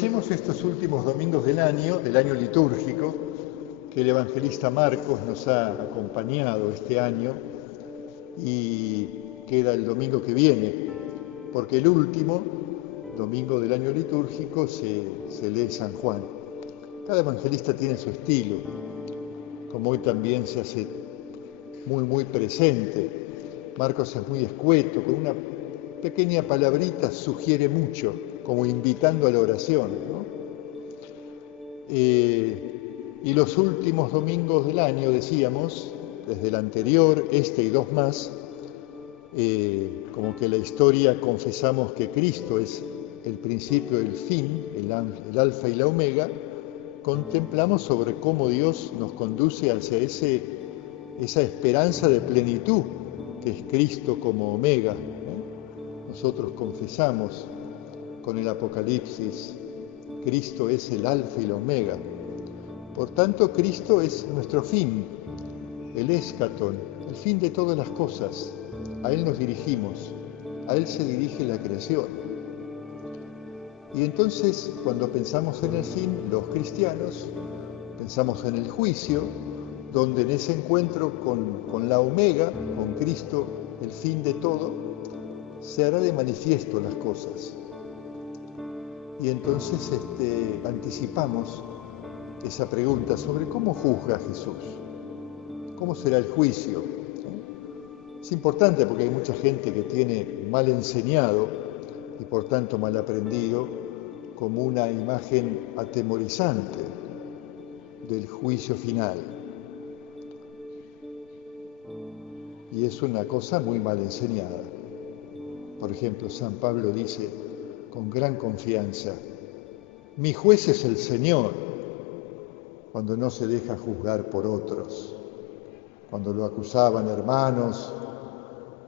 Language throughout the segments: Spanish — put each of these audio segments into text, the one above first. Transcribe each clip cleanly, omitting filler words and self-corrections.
aprovechemos estos últimos domingos del año litúrgico, que el evangelista Marcos nos ha acompañado este año y queda el domingo que viene, porque el último domingo del año litúrgico se lee San Juan. Cada evangelista tiene su estilo, como hoy también se hace muy presente. Marcos es muy escueto, con una pequeña palabrita sugiere mucho, como invitando a la oración, ¿no? Y los últimos domingos del año, decíamos, desde el anterior, este y dos más, como que la historia confesamos que Cristo es el principio y el fin, el alfa y la omega, contemplamos sobre cómo Dios nos conduce hacia esa esperanza de plenitud, que es Cristo como omega, ¿no? Nosotros confesamos con el Apocalipsis, Cristo es el alfa y la omega. Por tanto, Cristo es nuestro fin, el escatón, el fin de todas las cosas. A Él nos dirigimos, a Él se dirige la creación. Y entonces, cuando pensamos en el fin, los cristianos, pensamos en el juicio, donde en ese encuentro con la omega, con Cristo, el fin de todo, se hará de manifiesto las cosas. Y entonces anticipamos esa pregunta sobre cómo juzga Jesús, cómo será el juicio. Es importante porque hay mucha gente que tiene mal enseñado y por tanto mal aprendido como una imagen atemorizante del juicio final. Y es una cosa muy mal enseñada. Por ejemplo, San Pablo dice con gran confianza, mi juez es el Señor, cuando no se deja juzgar por otros, cuando lo acusaban hermanos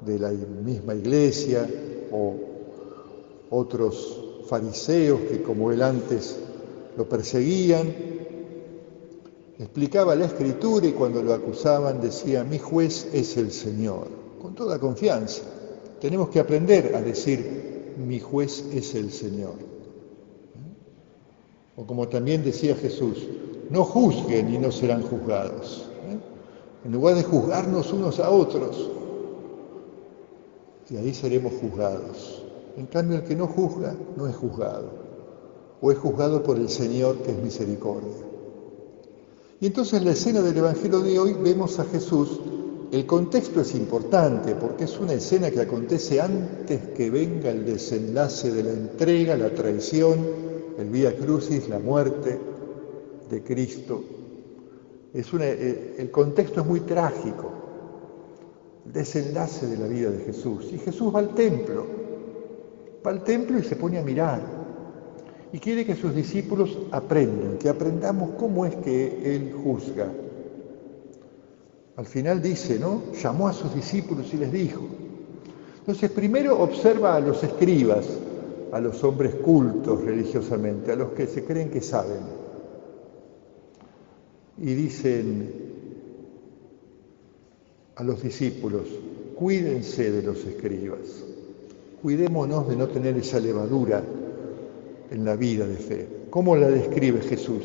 de la misma iglesia o otros fariseos que como él antes lo perseguían, explicaba la Escritura y cuando lo acusaban decía, mi juez es el Señor, con toda confianza. Tenemos que aprender a decir, mi juez es el Señor. O como también decía Jesús, no juzguen y no serán juzgados. En lugar de juzgarnos unos a otros, y ahí seremos juzgados. En cambio, el que no juzga no es juzgado, o es juzgado por el Señor que es misericordia. Y entonces en la escena del Evangelio de hoy vemos a Jesús. El contexto es importante porque es una escena que acontece antes que venga el desenlace de la entrega, la traición, el Vía Crucis, la muerte de Cristo. El contexto es muy trágico, el desenlace de la vida de Jesús. Y Jesús va al templo y se pone a mirar. Y quiere que sus discípulos aprendan, que aprendamos cómo es que Él juzga. Al final dice, ¿no? Llamó a sus discípulos y les dijo. Entonces, primero observa a los escribas, a los hombres cultos religiosamente, a los que se creen que saben. Y dicen a los discípulos, cuídense de los escribas, cuidémonos de no tener esa levadura en la vida de fe. ¿Cómo la describe Jesús?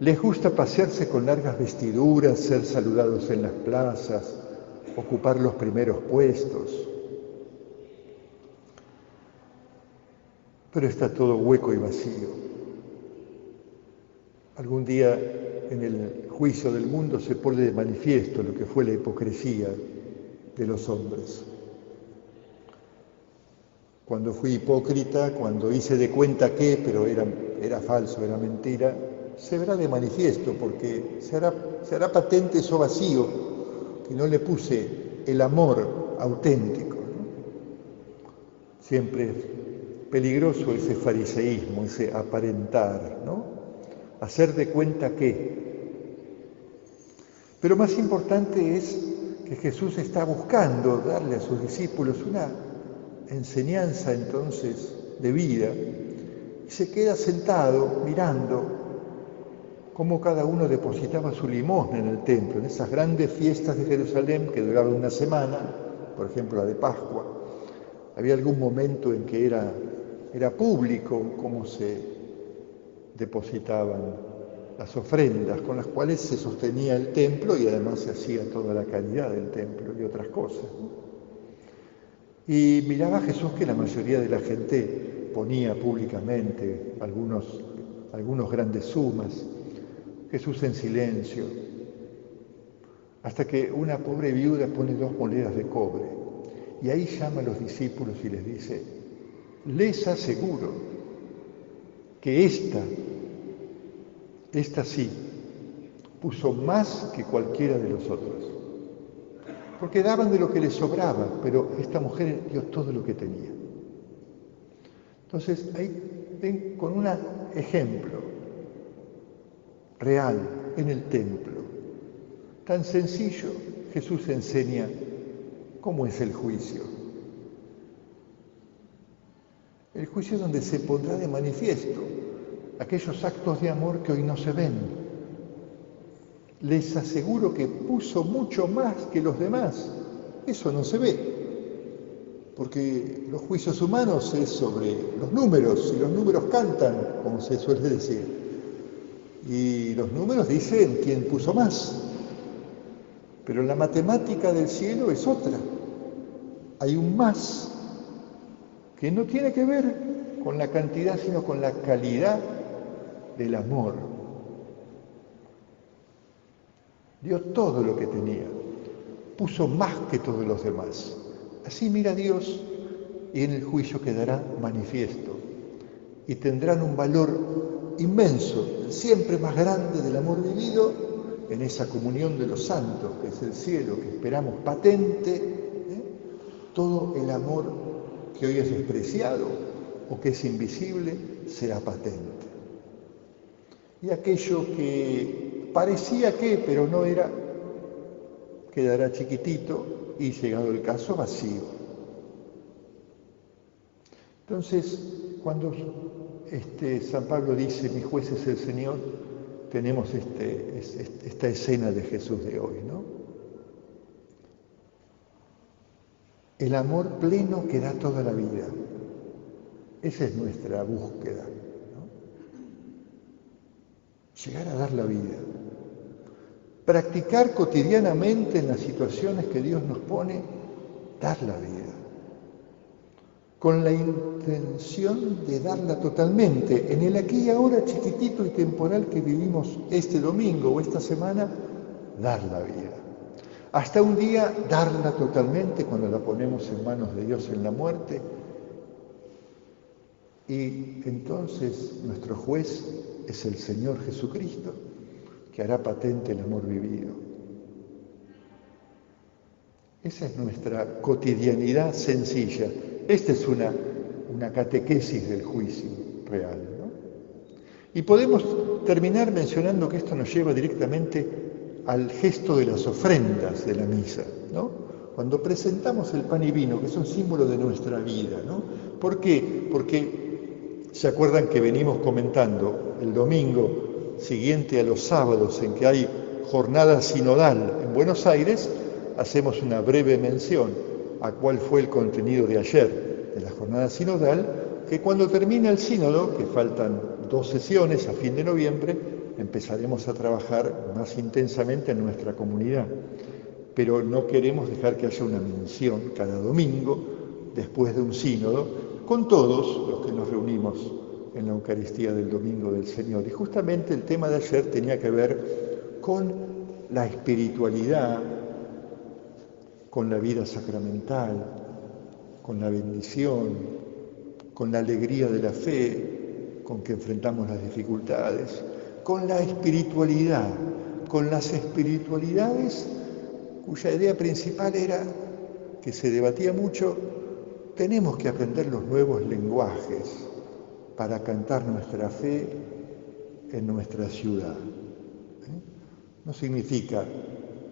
Les gusta pasearse con largas vestiduras, ser saludados en las plazas, ocupar los primeros puestos. Pero está todo hueco y vacío. Algún día en el juicio del mundo se pone de manifiesto lo que fue la hipocresía de los hombres. Cuando fui hipócrita, cuando hice de cuenta que, pero era falso, era mentira, se verá de manifiesto porque se hará patente eso vacío, que no le puse el amor auténtico, ¿no? Siempre es peligroso ese fariseísmo, ese aparentar, ¿no? Hacer de cuenta que. Pero más importante es que Jesús está buscando darle a sus discípulos una enseñanza entonces de vida y se queda sentado mirando cómo cada uno depositaba su limosna en el templo, en esas grandes fiestas de Jerusalén que duraban una semana, por ejemplo la de Pascua. Había algún momento en que era público cómo se depositaban las ofrendas con las cuales se sostenía el templo y además se hacía toda la caridad del templo y otras cosas. Y miraba a Jesús que la mayoría de la gente ponía públicamente algunos grandes sumas, Jesús en silencio, hasta que una pobre viuda pone 2 monedas de cobre y ahí llama a los discípulos y les dice: les aseguro que esta sí, puso más que cualquiera de los otros. Porque daban de lo que les sobraba, pero esta mujer dio todo lo que tenía. Entonces, ahí ven con un ejemplo real en el templo, tan sencillo, Jesús enseña cómo es el juicio. El juicio donde se pondrá de manifiesto aquellos actos de amor que hoy no se ven. Les aseguro que puso mucho más que los demás. Eso no se ve, porque los juicios humanos es sobre los números, y los números cantan, como se suele decir. Y los números dicen quién puso más. Pero la matemática del cielo es otra. Hay un más que no tiene que ver con la cantidad, sino con la calidad del amor. Dio todo lo que tenía, puso más que todos los demás. Así mira Dios y en el juicio quedará manifiesto y tendrán un valor inmenso, siempre más grande del amor vivido en esa comunión de los santos, que es el cielo, que esperamos patente, todo el amor que hoy es despreciado o que es invisible será patente. Y aquello que parecía que, pero no era, quedará chiquitito y, llegado el caso, vacío. Entonces, cuando San Pablo dice, mi juez es el Señor, tenemos esta escena de Jesús de hoy, ¿no? El amor pleno que da toda la vida. Esa es nuestra búsqueda, ¿no? Llegar a dar la vida. Practicar cotidianamente en las situaciones que Dios nos pone, dar la vida. Con la intención de darla totalmente, en el aquí y ahora chiquitito y temporal que vivimos este domingo o esta semana, dar la vida. Hasta un día darla totalmente cuando la ponemos en manos de Dios en la muerte. Y entonces nuestro juez es el Señor Jesucristo, que hará patente el amor vivido. Esa es nuestra cotidianidad sencilla. Esta es una catequesis del juicio real, ¿no? Y podemos terminar mencionando que esto nos lleva directamente al gesto de las ofrendas de la misa, ¿no? Cuando presentamos el pan y vino, que son símbolos de nuestra vida, ¿no? ¿Por qué? Porque se acuerdan que venimos comentando el domingo siguiente a los sábados en que hay jornada sinodal en Buenos Aires, hacemos una breve mención a cuál fue el contenido de ayer de la jornada sinodal, que cuando termine el sínodo, que faltan 2 sesiones a fin de noviembre, empezaremos a trabajar más intensamente en nuestra comunidad. Pero no queremos dejar que haya una mención cada domingo, después de un sínodo, con todos los que nos reunimos en la Eucaristía del Domingo del Señor. Y justamente el tema de ayer tenía que ver con la espiritualidad, con la vida sacramental, con la bendición, con la alegría de la fe, con que enfrentamos las dificultades, con la espiritualidad, con las espiritualidades cuya idea principal era, que se debatía mucho, tenemos que aprender los nuevos lenguajes para cantar nuestra fe en nuestra ciudad. No significa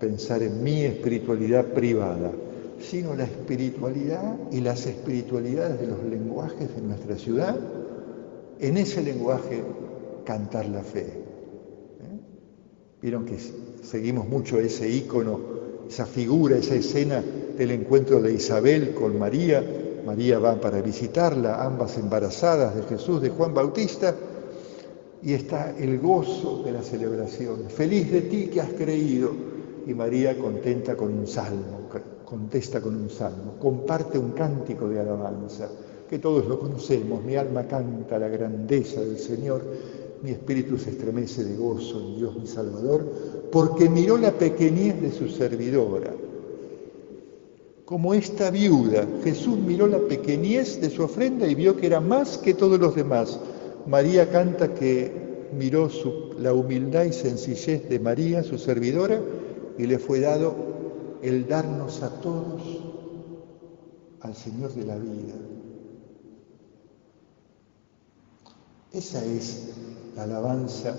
pensar en mi espiritualidad privada, sino la espiritualidad y las espiritualidades de los lenguajes de nuestra ciudad, en ese lenguaje cantar la fe. Vieron que seguimos mucho ese ícono, esa figura, esa escena del encuentro de Isabel con María. María va para visitarla, ambas embarazadas de Jesús, de Juan Bautista, y está el gozo de la celebración. Feliz de ti que has creído. Y María contesta con un salmo, comparte un cántico de alabanza, que todos lo conocemos. Mi alma canta la grandeza del Señor, mi espíritu se estremece de gozo en Dios mi Salvador, porque miró la pequeñez de su servidora. Como esta viuda, Jesús miró la pequeñez de su ofrenda y vio que era más que todos los demás. María canta que miró la humildad y sencillez de María, su servidora, y le fue dado el darnos a todos al Señor de la vida. Esa es la alabanza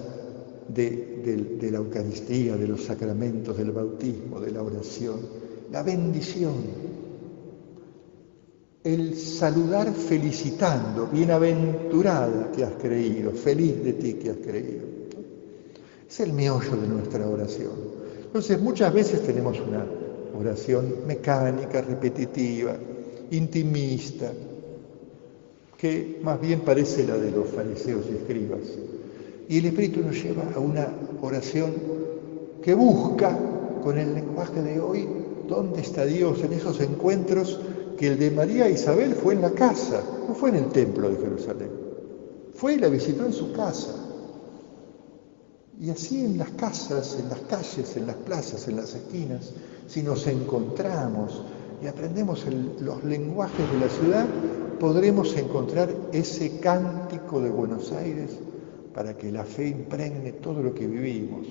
de la Eucaristía, de los sacramentos, del bautismo, de la oración, la bendición, el saludar felicitando, bienaventurada que has creído, feliz de ti que has creído. Es el meollo de nuestra oración. Entonces muchas veces tenemos una oración mecánica, repetitiva, intimista, que más bien parece la de los fariseos y escribas. Y el Espíritu nos lleva a una oración que busca, con el lenguaje de hoy, dónde está Dios en esos encuentros que el de María e Isabel fue en la casa, no fue en el templo de Jerusalén. Fue y la visitó en su casa. Y así en las casas, en las calles, en las plazas, en las esquinas, si nos encontramos y aprendemos los lenguajes de la ciudad, podremos encontrar ese cántico de Buenos Aires para que la fe impregne todo lo que vivimos.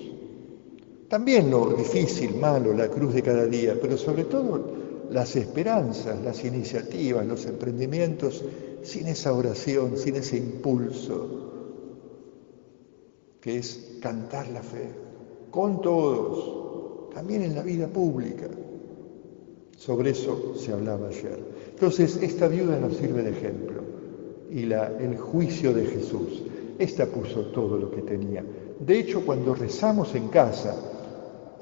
También lo difícil, malo, la cruz de cada día, pero sobre todo las esperanzas, las iniciativas, los emprendimientos, sin esa oración, sin ese impulso, que es cantar la fe, con todos, también en la vida pública. Sobre eso se hablaba ayer. Entonces, esta viuda nos sirve de ejemplo. Y el juicio de Jesús, esta puso todo lo que tenía. De hecho, cuando rezamos en casa,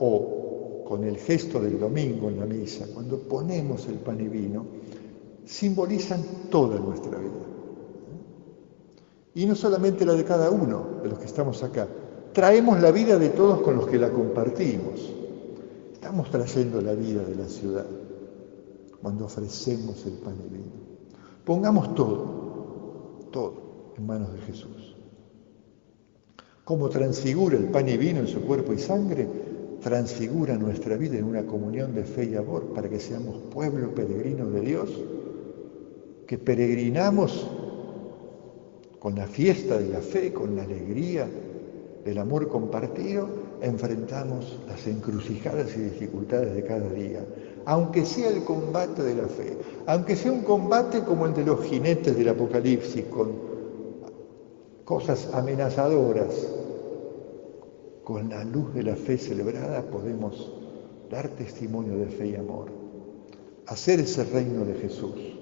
o con el gesto del domingo en la misa, cuando ponemos el pan y vino, simbolizan toda nuestra vida. Y no solamente la de cada uno de los que estamos acá. Traemos la vida de todos con los que la compartimos. Estamos trayendo la vida de la ciudad cuando ofrecemos el pan y vino. Pongamos todo en manos de Jesús. Como transfigura el pan y vino en su cuerpo y sangre, transfigura nuestra vida en una comunión de fe y amor para que seamos pueblo peregrino de Dios, que peregrinamos con la fiesta de la fe, con la alegría del amor compartido, enfrentamos las encrucijadas y dificultades de cada día, aunque sea el combate de la fe, aunque sea un combate como el de los jinetes del Apocalipsis, con cosas amenazadoras. Con la luz de la fe celebrada podemos dar testimonio de fe y amor, hacer ese reino de Jesús,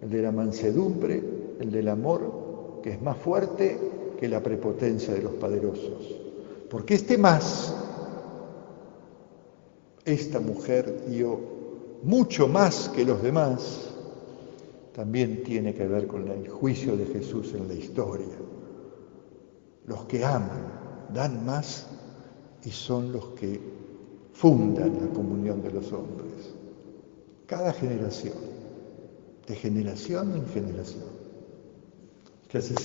el de la mansedumbre, el del amor, que es más fuerte que la prepotencia de los poderosos. Porque esta mujer dio mucho más que los demás, también tiene que ver con el juicio de Jesús en la historia. Los que aman dan más y son los que fundan la comunión de los hombres. Cada generación, de generación en generación. ¿Qué haces?